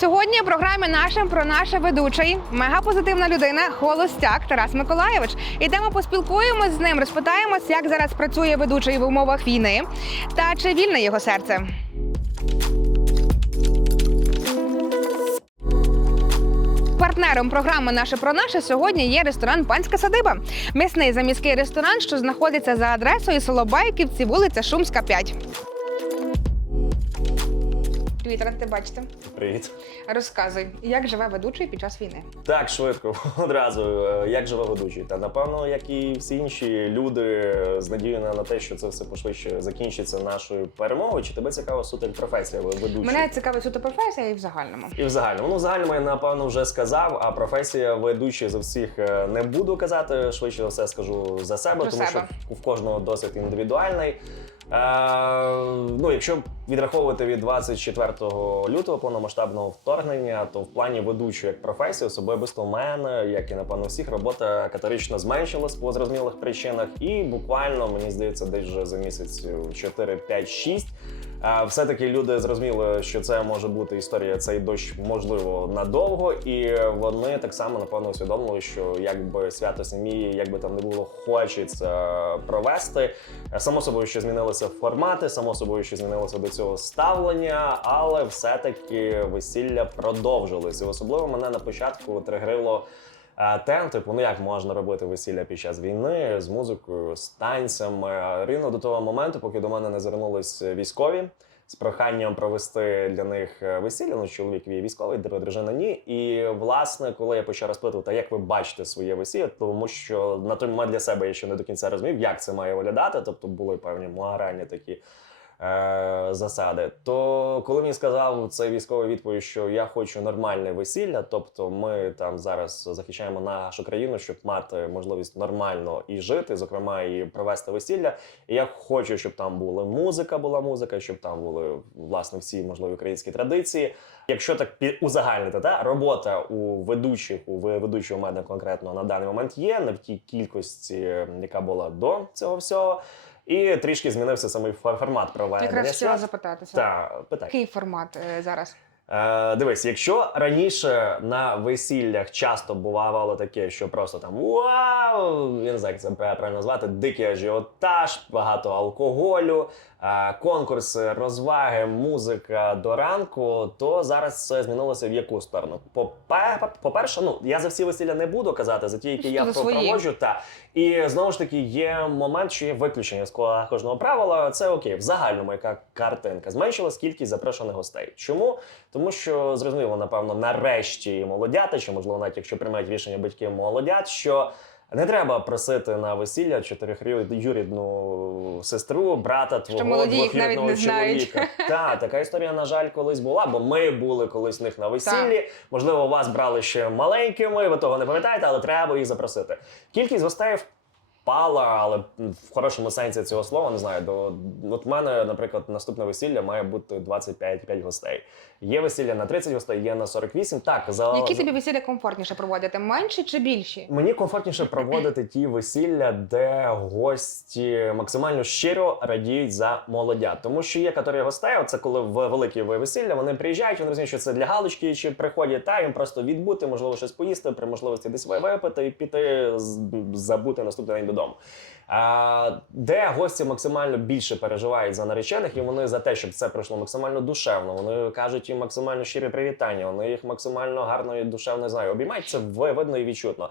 Сьогодні в програмі нашим про наше ведучий мегапозитивна людина Холостяк Тарас Миколаєвич. Ідемо поспілкуємось з ним, розпитаємось, як зараз працює ведучий в умовах війни та чи вільне його серце. Партнером програми Наше про наше сьогодні є ресторан Панська садиба. М'ясний заміський ресторан, що знаходиться за адресою село Байківці, вулиця Шумська, 5. Привіт, рад тебе бачити. Привіт. Розказуй, як живе ведучий під час війни? Так, швидко, одразу. Е, Як живе ведучий? Та напевно, як і всі інші люди, з надією на те, що це все пошвидше закінчиться нашою перемогою. Чи тебе цікава суто професія ведучий? Мене цікавить суто професія і в загальному. І в загальному. Ну, в загальному я напевно вже сказав, а професія ведучий за всіх е, не буду казати. Швидше за все скажу за себе, Про тому себе. що в кожного досить індивідуальний. Е, ну, якщо відраховувати від 24 лютого повномасштабного вторгнення, то в плані ведучої як професії, особисто в мене, як і напевно всіх, робота категорично зменшилась по зрозумілих причинах, і буквально мені здається, десь вже за місяць 4, 5, 6 а, Все-таки люди зрозуміли, що це може бути історія цей дощ можливо надовго, і вони так само напевно усвідомили, що якби свято сім'ї, як би там не було, хочеться провести. Само собою, що змінилися формати, само собою, що змінилося до цього ставлення, але все-таки весілля продовжились. І особливо мене на початку тригрило. Тем, типу, ну як можна робити весілля під час війни з музикою, з танцями. Рівно до того моменту, поки до мене не звернулись військові з проханням провести для них е, весілля. Ну, чоловік військовий, др- дружина ні. І власне, коли я почав розпитувати, як ви бачите своє весілля, тому що на той момент для себе я ще не до кінця розумів, як це має виглядати. Тобто були певні моральні такі. Е, засади, то коли мені сказав цей військовий відповідь, що я хочу нормальне весілля, тобто ми там зараз захищаємо нашу країну, щоб мати можливість нормально і жити, зокрема і провести весілля. І я хочу, щоб там була музика, була музика, щоб там були власне всі можливі українські традиції. Якщо так узагальнити, та робота у ведучих, у ведучого мене конкретно на даний момент є в тій кількості, яка була до цього всього. І трішки змінився самий формат проведення. Якраз хотіла запитатися. Так, питай. Який формат е, зараз? Е, дивись, якщо раніше на весіллях часто бувало таке, що просто там вау, він знаю, як це правильно назвати, дикий ажіотаж, багато алкоголю, е, конкурси, розваги, музика до ранку, то зараз це змінилося в яку сторону? Попе- По-перше, ну я за всі весілля не буду казати, за ті, які я проводжу, та і знову ж таки є момент, що є виключення з ко- кожного правила. Це окей, в загальному яка картинка зменшилась кількість запрошених гостей. Чому? Тому що зрозуміло, напевно, нарешті молодята, чи можливо, навіть якщо приймають рішення батьки молодят, що не треба просити на весілля чотирьохюрідну сестру, брата твого молоді їх навіть знають. чоловіка. Так, така історія, на жаль, колись була, бо ми були колись в них на весіллі. Можливо, вас брали ще маленькими, ви того не пам'ятаєте, але треба їх запросити. Кількість гостей впала, але в хорошому сенсі цього слова не знаю. До от мене, наприклад, наступне весілля має бути 25 гостей. Є весілля на 30 гостей, є на 48. Так, за Які тобі весілля комфортніше проводити? Менші чи більші? Мені комфортніше проводити ті весілля, де гості максимально щиро радіють за молодят. Тому що є категорія гостей, це коли в великі весілля вони приїжджають, вони розуміють, що це для галочки, чи приходять та їм просто відбути, можливо, щось поїсти, при можливості десь випити і піти з- забути наступний день додому. А, де гості максимально більше переживають за наречених, і вони за те, щоб це пройшло максимально душевно. Вони кажуть їм максимально щирі привітання. Вони їх максимально гарно і душевно не знаю. Обіймається ви- видно і відчутно.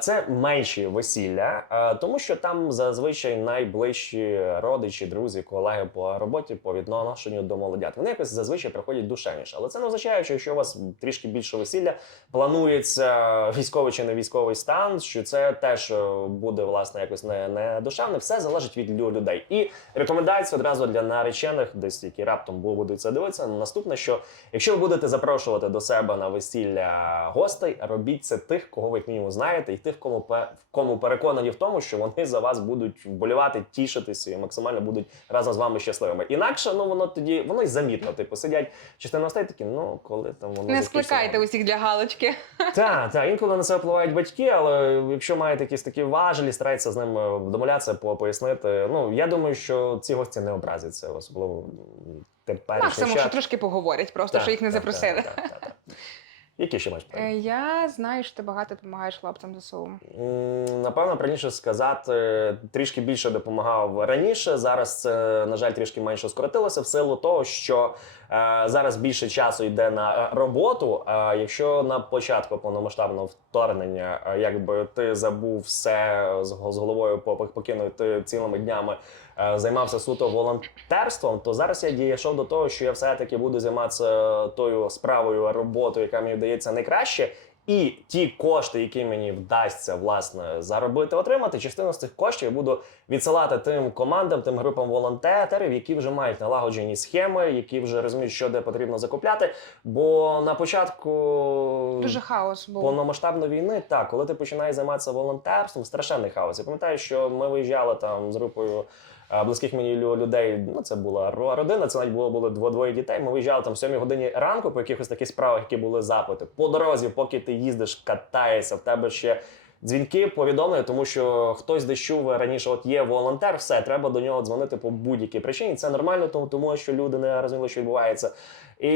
Це менші весілля, тому що там зазвичай найближчі родичі, друзі, колеги по роботі, по відношенню до молодят. Вони якось зазвичай приходять душевніше. Але це не означає, що якщо у вас трішки більше весілля, планується військовий чи не військовий стан, що це теж е, буде власне якось не, не душевне. Все залежить від лю- людей. І рекомендація одразу для наречених, десь які раптом будуть це дивитися. Наступне, що якщо ви будете запрошувати до себе на весілля гостей, робіть це тих, кого ви як мінімум знаєте. Вболіваєте, і тих, кому кому переконані в тому, що вони за вас будуть вболівати, тішитися і максимально будуть разом з вами щасливими. Інакше ну воно тоді воно й замітно. Типу сидять частина гостей такі, ну коли там воно Не скликайте усіх для галочки. Так, так, інколи на це впливають батьки, але якщо маєте якісь такі важелі, старайтеся з ними домовлятися, по- пояснити. Ну я думаю, що ці гості не образяться, особливо тепер. Максимум, що трошки поговорять, просто що їх не запросили. Так, так, так. Які ще маєш Е. Я знаю, що ти багато допомагаєш хлопцям ЗСУ. М, Напевно, раніше сказати, трішки більше допомагав раніше. Зараз це, на жаль, трішки менше скоротилося в силу того, що е, зараз більше часу йде на роботу. А якщо на початку повномасштабного вторгнення, якби ти забув все з, головою по- покинув ти цілими днями. е, Займався суто волонтерством, то зараз я дійшов до того, що я все-таки буду займатися тою справою, роботою, яка мені вдається найкраще, і ті кошти, які мені вдасться власне заробити, отримати, частину з цих коштів я буду відсилати тим командам, тим групам волонтерів, які вже мають налагоджені схеми, які вже розуміють, що де потрібно закупляти. Бо на початку Дуже хаос був. повномасштабної війни, так, коли ти починаєш займатися волонтерством, страшенний хаос. Я пам'ятаю, що ми виїжджали там з групою. Близьких мені лю- людей, ну це була ро- родина, це навіть було, було двоє дітей. Ми виїжджали там в 7 годині ранку по якихось таких справах, які були запити. По дорозі, поки ти їздиш, катаєшся, в тебе ще дзвінки, повідомлення, тому що хтось десь чув раніше, от є волонтер, все, треба до нього дзвонити по будь-якій причині. Це нормально, тому, тому що люди не розуміли, що відбувається. І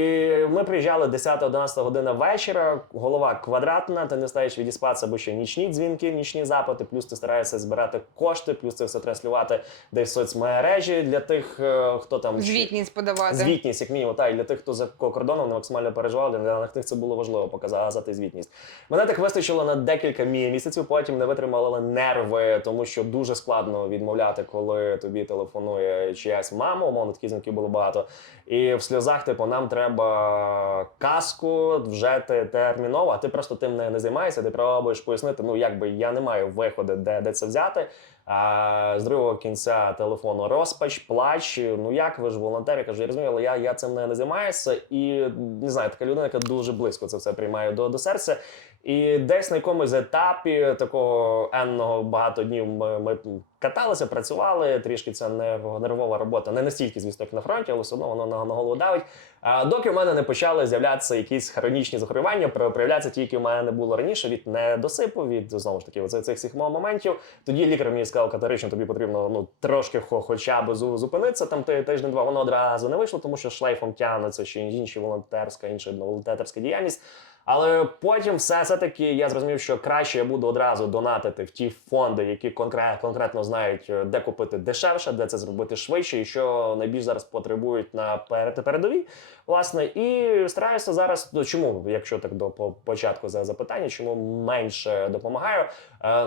ми приїжджали 10-11 година вечора, голова квадратна, ти не стаєш відіспатися, бо ще нічні дзвінки, нічні запити, плюс ти стараєшся збирати кошти, плюс це все транслювати десь в соцмережі для тих, е, хто там Звітність подавати. Звітність, як мінімум, та і для тих, хто за кордоном не максимально переживав, для них це було важливо показати звітність. Мене так вистачило на декілька мі- місяців. Потім не витримали нерви, тому що дуже складно відмовляти, коли тобі телефонує чиясь мама. Умовно такі дзвінків було багато. І в сльозах, типу, нам треба каску вже те- терміново, а ти просто тим не, не займаєшся. Ти пробуєш пояснити, ну якби я не маю виходу, де, де це взяти. А з другого кінця телефону розпач, плач. Ну як ви ж волонтери? Я кажу, я розумію, але я, я цим не, не займаюся. І не знаю, така людина, яка дуже близько це все приймає до, до серця. І десь на якомусь етапі такого енного багато днів ми, ми каталися, працювали. Трішки це нерв- нервова робота. Не настільки, звісно, як на фронті, але все одно воно на, на голову давить. А доки в мене не почали з'являтися якісь хронічні захворювання, про- проявлятися ті, які в мене не було раніше, від недосипу, від знову ж таки оцих цих всіх моментів. Тоді лікар мені сказав категорично, тобі потрібно ну трошки хо- хоча б зу- зупинитися. Там ти- тиждень-два воно одразу не вийшло, тому що шлейфом тягнеться ще інші волонтерська, інша волонтерська діяльність. Але потім все, все таки я зрозумів, що краще я буду одразу донатити в ті фонди, які конкретно, знають, е, де купити дешевше, де це зробити швидше, і що найбільш зараз потребують на перед- передовій. Власне, і стараюся зараз. ну, Чому, якщо так до початку за запитання, чому менше допомагаю?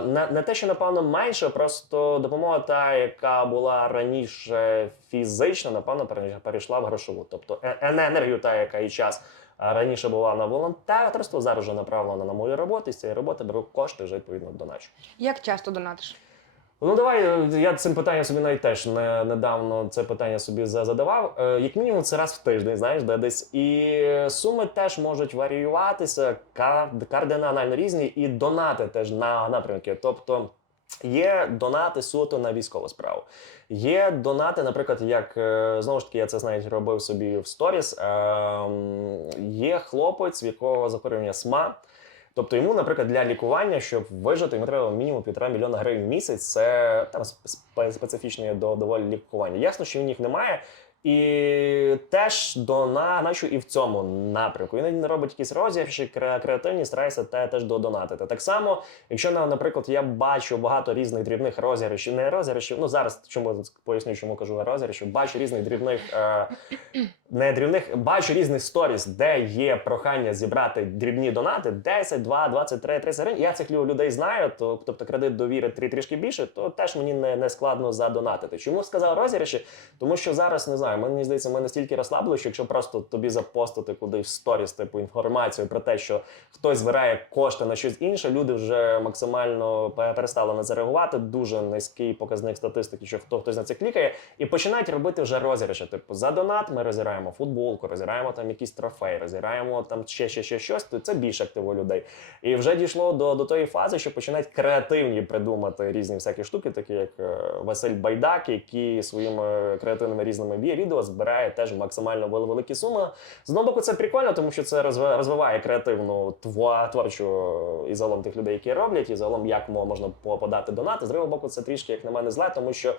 Не, не те, що напевно менше, просто допомога та, яка була раніше фізична, напевно, перейшла в грошову. Тобто е- енергію, та яка і час. Раніше була на волонтерство, зараз вже направлена на мою роботу. І з цієї роботи беру кошти вже відповідно доначу. Як часто донатиш? Ну давай е, я цим питанням собі навіть теж не, недавно це питання собі за- задавав. Е, Як мінімум, це раз в тиждень, знаєш, де десь і суми теж можуть варіюватися, кар- кардинально різні, і донати теж на напрямки. Тобто. Є донати суто на військову справу. Є донати, наприклад, як е, знову ж таки, я це знаєш, робив собі в сторіс. Ем, є хлопець, в якого захворювання СМА. Тобто йому, наприклад, для лікування, щоб вижити, йому треба мінімум півтора мільйона гривень в місяць. Це там специфічне до доволі лікування. Ясно, що він їх немає. І теж до на і в цьому напрямку. Він робить якісь розіграші, кре- креативні, старається те теж додонатити. Так само, якщо на- наприклад, я бачу багато різних дрібних розіграшів, не розіграшів, ну зараз чому поясню, чому кажу розіграшів, бачу різних дрібних, е, не дрібних, бачу різних сторіс, де є прохання зібрати дрібні донати 10, 2, 23, 30 гривень. Я цих лю- людей знаю, то тобто кредит довіри трі- трішки більше, то теж мені не, не складно задонатити. Чому сказав розіграші? Тому що зараз не знаю. Знаю. Мені здається, ми настільки розслабили, що якщо просто тобі запостити куди в сторіс типу інформацію про те, що хтось збирає кошти на щось інше, люди вже максимально перестали на це реагувати. Дуже низький показник статистики, що хто хтось на це клікає, і починають робити вже розіграші. Типу, за донат ми розіграємо футболку, розіграємо там якийсь трофей, розіграємо там ще ще ще щось. То це більше активує людей. І вже дійшло до, до тої фази, що починають креативні придумати різні всякі штуки, такі як е, Василь Байдак, який своїми креативними різними ві- відео збирає теж максимально великі суми. З одного боку, це прикольно, тому що це розвиває, креативну творчу і загалом тих людей, які роблять, і загалом як можна по- подати донати. З другого боку, це трішки, як на мене, зле, тому що.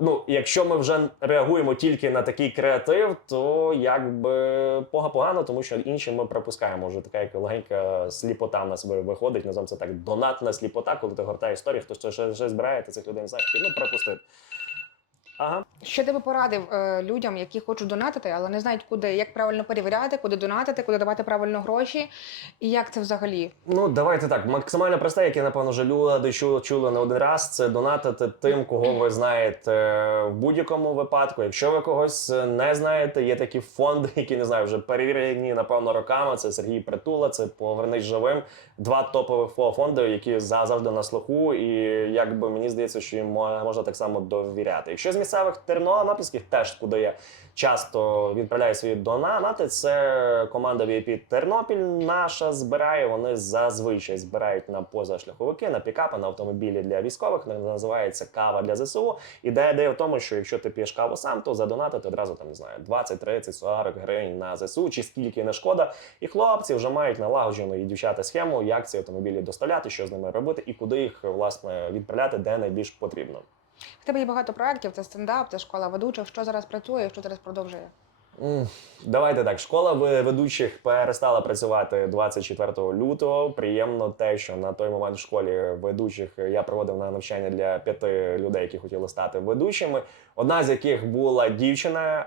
Ну, якщо ми вже реагуємо тільки на такий креатив, то якби пога- погано, тому що інші ми пропускаємо. Вже така як легенька сліпота в нас виходить. Називаємо це так донатна сліпота, коли ти гортаєш історію, хтось ще, ще, ще збирає, ти цих людей не знаєш, ну пропустити. Ага. Що ти би порадив е, людям, які хочуть донатити, але не знають, куди, як правильно перевіряти, куди донатити, куди давати правильно гроші, і як це взагалі? Ну, давайте так. Максимально просте, яке, напевно, вже люди чу- чули не один раз, це донатити тим, кого ви знаєте в будь-якому випадку. Якщо ви когось не знаєте, є такі фонди, які не знаю, вже перевірені, напевно, роками. Це Сергій Притула, це Повернись живим. Два топових фо- фонди, які за- завжди на слуху, і якби мені здається, що їм мо- можна так само довіряти. Якщо з місцевих тернопільських, теж куди я часто відправляю свої донати, це команда VIP Тернопіль наша збирає. Вони зазвичай збирають на позашляховики, на пікапи, на автомобілі для військових. Називається кава для ЗСУ. Ідея ідея в тому, що якщо ти п'єш каву сам, то задонатити одразу там не знаю 20, 30, 40 гривень на ЗСУ, чи скільки не шкода. І хлопці вже мають налагоджену і дівчата схему, як ці автомобілі доставляти, що з ними робити, і куди їх власне відправляти, де найбільш потрібно. В тебе є багато проєктів, це стендап, це школа ведучих. Що зараз працює, що зараз продовжує? Давайте так. Школа ведучих перестала працювати 24 лютого. Приємно те, що на той момент в школі ведучих я проводив на навчання для п'яти людей, які хотіли стати ведучими. Одна з яких була дівчина,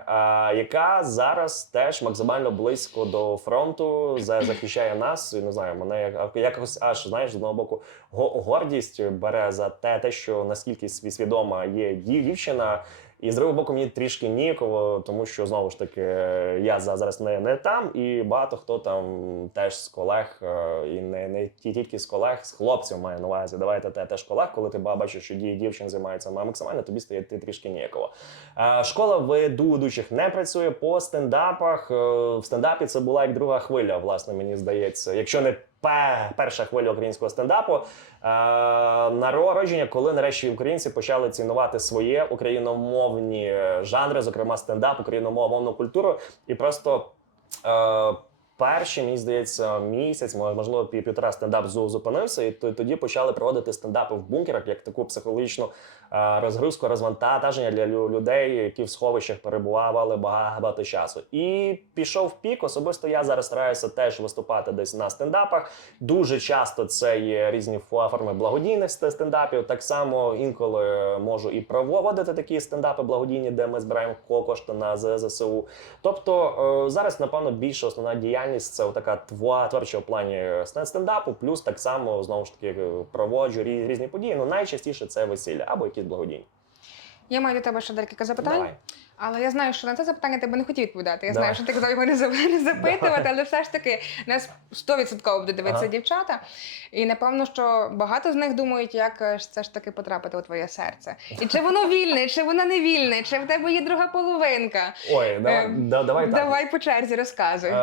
яка зараз теж максимально близько до фронту за- захищає нас. І не знаю, мене як- якось аж знаєш з одного боку го- гордість бере за те, те, що наскільки свідома є дівчина. І з другого боку, мені трішки ніяково, тому що знову ж таки я зараз не, не там, і багато хто там теж з колег, е, і не, не ті- тільки з колег, з хлопців маю на увазі. Давайте те теж колег, коли ти ба- бачиш, що дії дівчин займаються максимально, тобі стає ти трішки ніяково. Е, Школа ведучих не працює по стендапах. Е, В стендапі це була як друга хвиля, власне, мені здається. Якщо не перша хвиля українського стендапу е, народження, коли нарешті українці почали цінувати своє україномовні е, жанри, зокрема стендап, україномовну культуру, і просто. Е, Перші, мені здається, місяць, мо- можливо, півтора стендап зу- зупинився, і тоді почали проводити стендапи в бункерах як таку психологічну е, розгрузку, розвантаження для людей, які в сховищах перебували багато, часу. І пішов пік. Особисто я зараз стараюся теж виступати десь на стендапах. Дуже часто це є різні форми благодійних стендапів. Так само інколи можу і проводити такі стендапи благодійні, де ми збираємо ко- кошти на ЗСУ. Тобто е, зараз, напевно, більше основна діяльність це така творчого плані стен- стендапу, плюс так само знову ж таки е, проводжу рі- різні події. Ну найчастіше це весілля або якісь благодійні. Я маю до тебе ще декілька запитань, Давай. але я знаю, що на це запитання ти би не хотів відповідати. Я Давай. знаю, що ти казав його не запитувати, Давай. але все ж таки нас 100% буде дивитися Ага. дівчата. І напевно, що багато з них думають, як е, це ж таки потрапити у твоє серце. І чи воно вільне, чи воно не вільне, чи в тебе є друга половинка. Ой, да, Е, да, давай так. Давай по черзі розказуй. Е,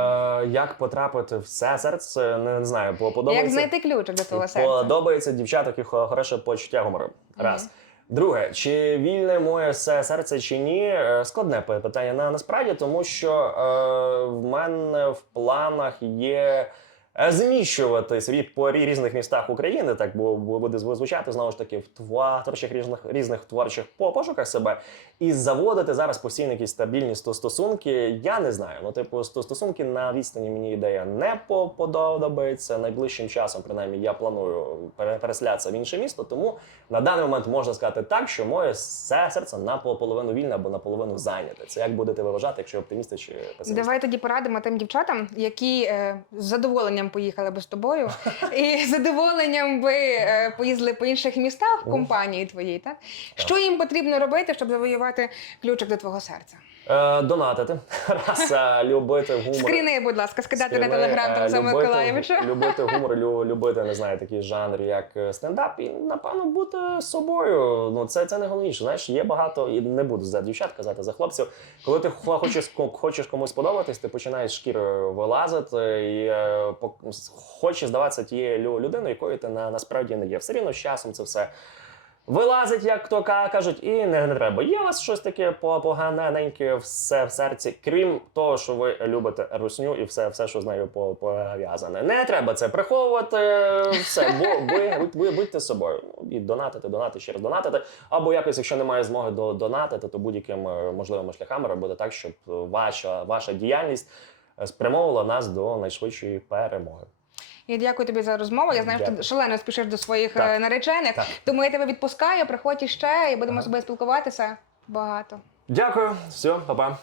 як потрапити в це серце, не, не знаю, по- Як знайти ключик до твого серця? Подобається дівчата, які хороше почуття гумору. Раз. Мгм. Друге, чи вільне моє се- серце чи ні? Е, Складне питання на насправді, тому що е, в мене в планах є. Е, Зміщуватись від по різних містах України, так бу- буде зв- звучати знову ж таки в творчих різних різних творчих по- пошуках себе і заводити зараз постійно якісь стабільні стосунки. Я не знаю. Ну, типу, сто- стосунки на відстані мені ідея не по- подобається. Найближчим часом, принаймні, я планую пере- переселятися в інше місто. Тому на даний момент можна сказати так, що моє се- серце наполовину вільне або наполовину зайняте. Це як будете ви вважати, якщо оптимісти чи песимісти? Давай тоді порадимо тим дівчатам, які е, з задоволенням поїхали би з тобою, і з задоволенням би е, поїздили по інших містах в компанії твоїй. Так? Що їм потрібно робити, щоб завоювати ключик до твого серця? Е, донатити, раз е, любити гумор. Скріни, будь ласка, скидати на телеграм е, любити- Миколаєвича. Любити гумор, лю- любити, не знаю, такий жанр, як стендап, і напевно бути собою. Ну це, це найголовніше. Знаєш, є багато, і не буду за дівчат казати, за хлопців. Коли ти хо- хочеш, хочеш комусь подобатись, ти починаєш з шкіри вилазити і е, хочеш здаватися тією лю- людиною, якою ти на, насправді не є. Все рівно з часом це все. Вилазить, як то ка- кажуть, і не, не треба. Є у вас щось таке по- поганеньке все в серці, крім того, що ви любите русню і все, все що з нею пов'язане. Не треба це приховувати. Все, бо ви, ви, будьте собою. Ну, І донатити, донати, ще раз донатити. Або якось, якщо немає змоги до донатити, то будь-яким е, можливими шляхами робити так, щоб ваша, ваша діяльність е, спрямовувала нас до найшвидшої перемоги. Я дякую тобі за розмову. Я знаю, що ти шалено спішиш до своїх Так. е, наречених. Так. Тому я тебе відпускаю, приходь іще і будемо з собою спілкуватися багато. Дякую, все, па-па.